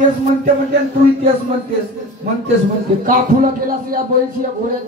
तेच म्हणते म्हणते आणि तू तेच म्हणते का फुलं केलास या बैलची या घोड्यात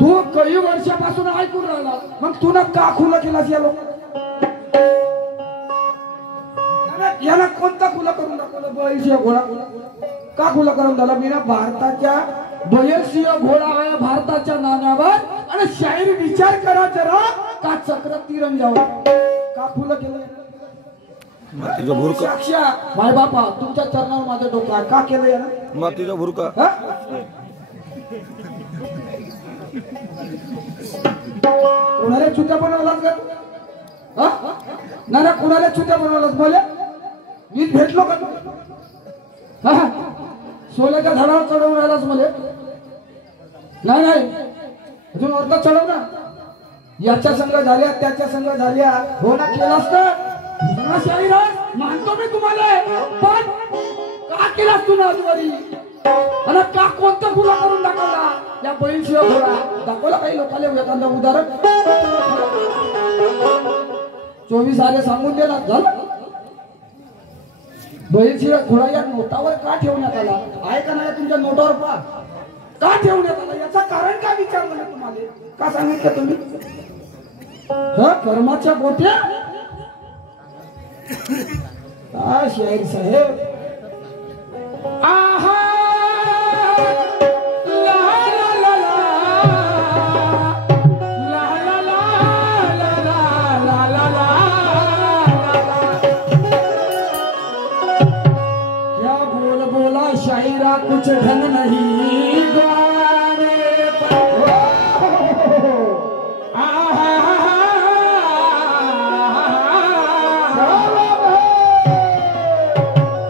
तू काही वर्षापासून ऐकून राहिला मग तू ना का खुला केलास या लोक याला कोणता खुला करून दाखवला बैलसिंह घोडा का खुला करून झाला मी ना भारताच्या बैलसिंह घोडा आहे भारताच्या नाण्यावर आणि शाहीर विचार करा जरा का चक्र तिरंग्यावर का खुला केलं मातीचा भुरका माय बापा तुमच्या चरणावर माझं डोकं आहे का केलं यानं मातीचा भुरका कोणाला चुत्या बनवलास का ना कोणाला चुत्या बनवलास बोले मीच भेटलो का तू सोल्याच्या झाडावर चढवून राहिलास मला नाही अजून वरता चढव ना याच्या संघ झाल्या त्याच्या संघ झाल्या हो ना केलास तर शाहीर मानतो मी तुम्हाला पण का केलास तू नाजवारी आणि का कोणता खुला करून दाखवला या बैलसिंह घोडा दाखवला काही लोकांना एखादा उदाहरण 24 आले सांगून दे ना झालं बैलसिंह घोडा या नोटावर का ठेवण्यात आला आहे का नाही तुमच्या नोटावर पहा का ठेवण्यात आला याचा कारण काय विचारलं ना तुम्हाला का सांगितलं तुम्ही कर्माच्या गोट्या शाहीर साहेब आहा शायरा कुछ ढंग नहीं गाने पर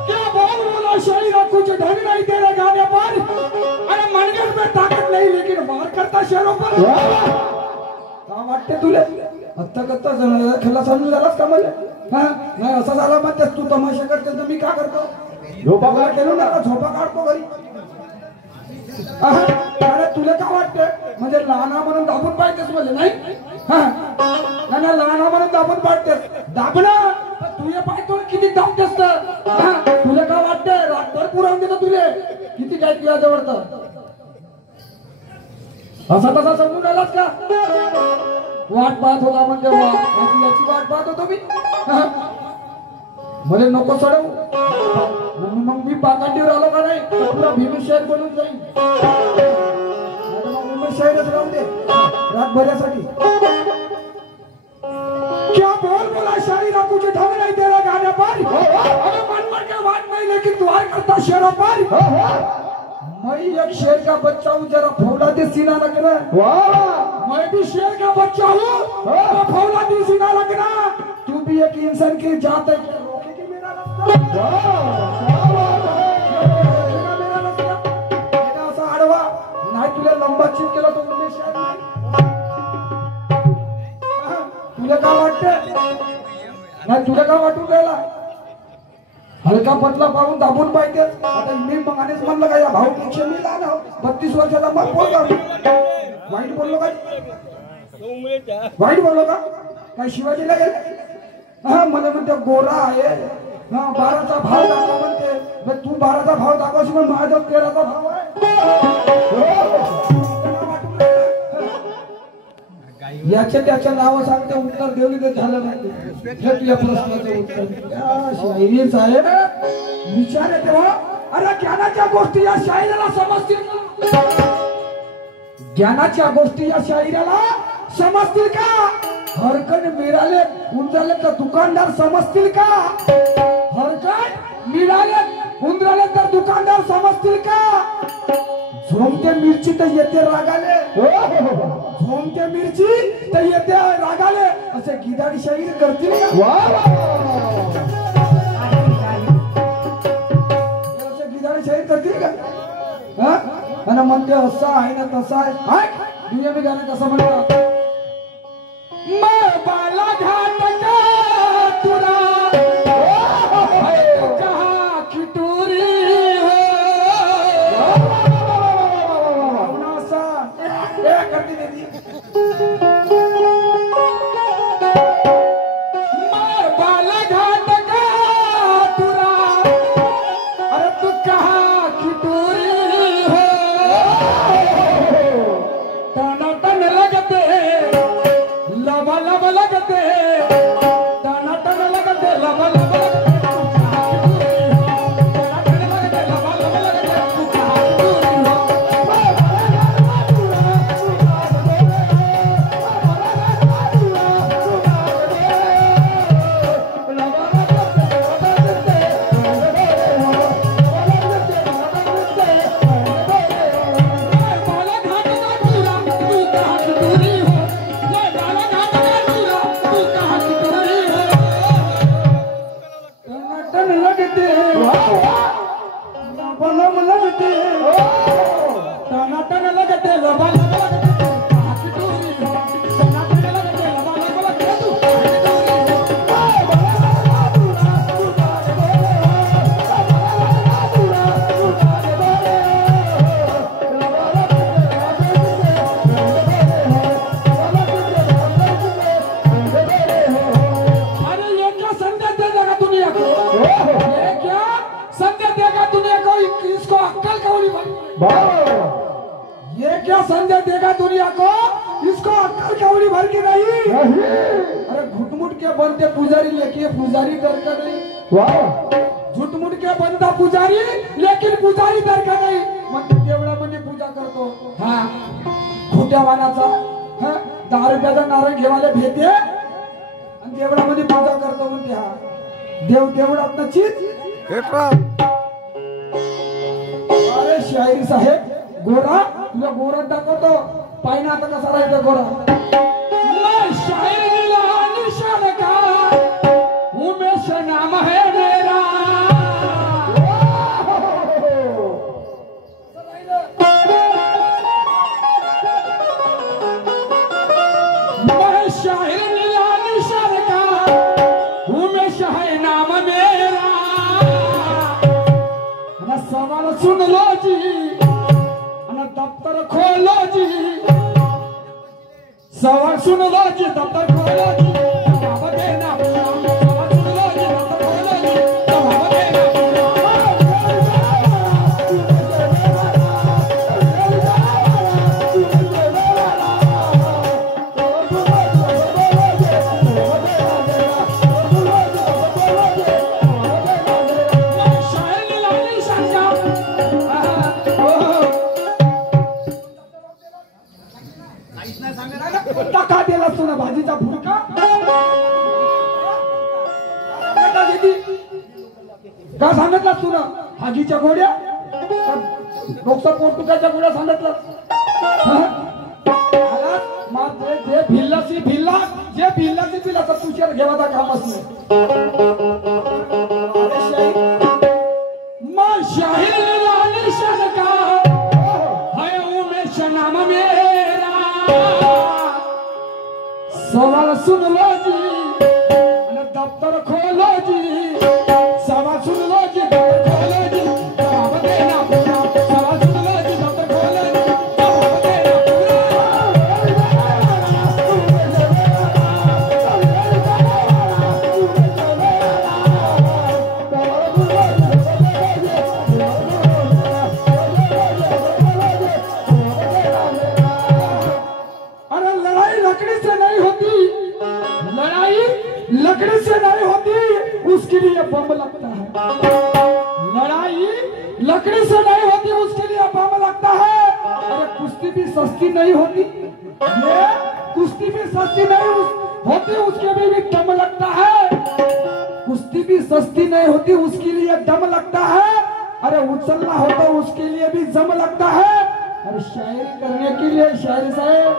क्या बोला शायरा कुछ ढंग नहीं तेरे गाने पर अरे मनगढ़ में ताकत नहीं लेकिन वार करता शेरों पर का वाटते तुले आत्ता कत्ता खल्ला समजून झालास का मला नाही असा झाला म्हणतेस तू तमाशा करतेस तर मी का करतो झोपा केलो ना झोपा काढतो घरी अरे तुला का वाटतं म्हणजे लहाना म्हणून दाबून पाहिजेस मला नाही लहाना म्हणून दाबून पाडतेस दाबणं तू हे पाहतो किती दाबतेस तर तुला का वाटतं रातभर पुरवून देतो तुले किती काय तुझ्या जवळ तर असा तसा समजून राहिलास का वाट पाहत होता म्हणजे याची वाट पाहत होतो मी मला नको सोडव मग मी पाकांडीवर आलो का नाही पुरा भीमशहर बनून जाईल भीमशहरच राहून दे रातभरासाठी क्या बोला शायरा कुछ ढंग नहीं तेरा गाने पर अरे मन के बात नहीं लेकिन दुआएं करता शेरों पर मैं एक शेर का बच्चा हूँ जरा फौलादी सीना रखना मैं भी शेर का बच्चा हूँ तो फौलादी सीना रखना तू भी एक इंसान की जात है रोकेगी मेरा रास्ता नाही तुला लंबा चिप केला तो उमेश तुला का वाटतं नाही तुला का वाटून राहिला हलका पतला पाहून दाबून पाहिजे आता मी मग अनेच म्हणलं का या भाऊपेक्षा मी लहान आहो 32 वर्षाचा मग बोलतो वाईट बोललो का काय शिवाजीला गेले मला म्हणते गोरा आहे 12चा भाव दाखव म्हणते तू 12चा भाव दाखवशील पण माझा 13चा भाव आहे याच्या त्याच्या नाव सांगते उत्तर देवली तर झालं नाही हे तुझ्या प्रश्नाचं उत्तर शाहीर साहेब विचार आहे तेव्हा अरे ज्ञानाच्या गोष्टी या शाहिराला समजतील का ज्ञानाच्या गोष्टी या शाहिराला समजतील का हरकत मिळाले उंदराले तर दुकानदार समजतील का हरकत मिळाले उंदराले तर दुकानदार समजतील का झोमते मिरची तर येते रागाले झोमते मिरची तर येते रागाले असे गिदाडी शाहीर करतील का असे गिदाडी शाहीर करतील का आणि म्हणते असं आहे ना तसं आहे दुनिया मी गाणं कसं म्हणतात बाला घाट का तुरा कहा किटूरी करती टन लगते लबा लबा लगते टन टन लगते लबा लबा लगते ये क्या संदेश देगा दुनिया को? इसको अक्कल कौड़ी भर की नहीं। अरे घुटमुट के बनते पुजारी लेकिन पुजारी डर का नहीं। झुटमुट के बनता पुजारी लेकिन पुजारी डर का नाही. मग देवळामध्ये पूजा करतो. हा खोट्या वाणाचा 10 रुपयाचा नारळ घेवायला भेटे आणि देवळामध्ये पूजा करतो म्हणते. हा देव देवळात नचीत. अरे शाहीर साहेब गोरा तुला गोरा दाखवतो. पाहिना आता कसा राहायचा गोरा. मैं शायर नीला निशान का उमेश नाम है मेरा. मैं शायर नीला निशान का उमेश है नाम मेरा. सवाल सुन लो जी दफ्तर खोलो जी. सवाल सुन लो जी दफ्तर खोलो जी. जवाब देना सवाल सुन लो जी दफ्तर खोलो जी. जवाब देना का दिला तुला भाजीचा फुडका. का सांगितला तुला भाजीच्या गोड्या डोक्सा पोर्तुगाच्या गोड्या सांगितलं. जे भिल्लासी भिल्ला जे भिल्लासी भिल्लाचा तुषार घेवायचा कामच नाही. मैं शाहिर निशान का है उमेश नाम मेरा. सवाल सुन लो जी दफ्तर खोलो जी. सवाल सुन लो जी दफ्तर खोलो जी. जवाब देना पूरा. सवाल सुन लो जी दफ्तर खोलो जी. जवाब देना अरे लड़ाई लकड़ी से नहीं होती. लड़ाई लकड़ी से नहीं होती उसके लिए बम लगता है. लड़ाई लकड़ी से नहीं होती उसके लिए बम लगता है. अरे कुश्ती भी सस्ती नहीं होती. ये कुश्ती भी सस्ती नहीं होती उसके भी दम लगता है. कुश्ती भी सस्ती नहीं होती उसके लिए दम लगता है. अरे उछलना होता उसके लिए भी जम लगता है. अरे शायरी करने के लिए शायरी साहब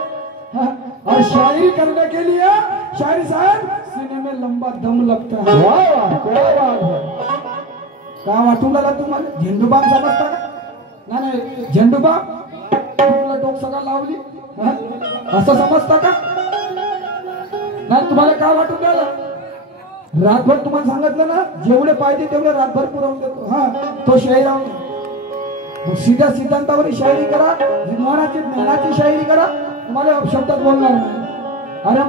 और शायरी करने के लिए शायरी साहब सीने में लंबा दम लगता है. क्या वाटून राहिला तुम्हाला? झेंडूबाम समजता का? नाही झेंडूबाम तुला डोक सगळं लावली असं समजता का? नाही तुम्हाला काय वाटून राहिलं? रातभर तुम्हाला सांगितलं ना जेवढे पाहिजे तेवढे रातभर पुरवून देतो. हा तो शायरी सीध्या सिद्धांतावर शायरी करा. ज्ञानाची शायरी करा. तुम्हाला शब्दात बोलणार नाही. अरे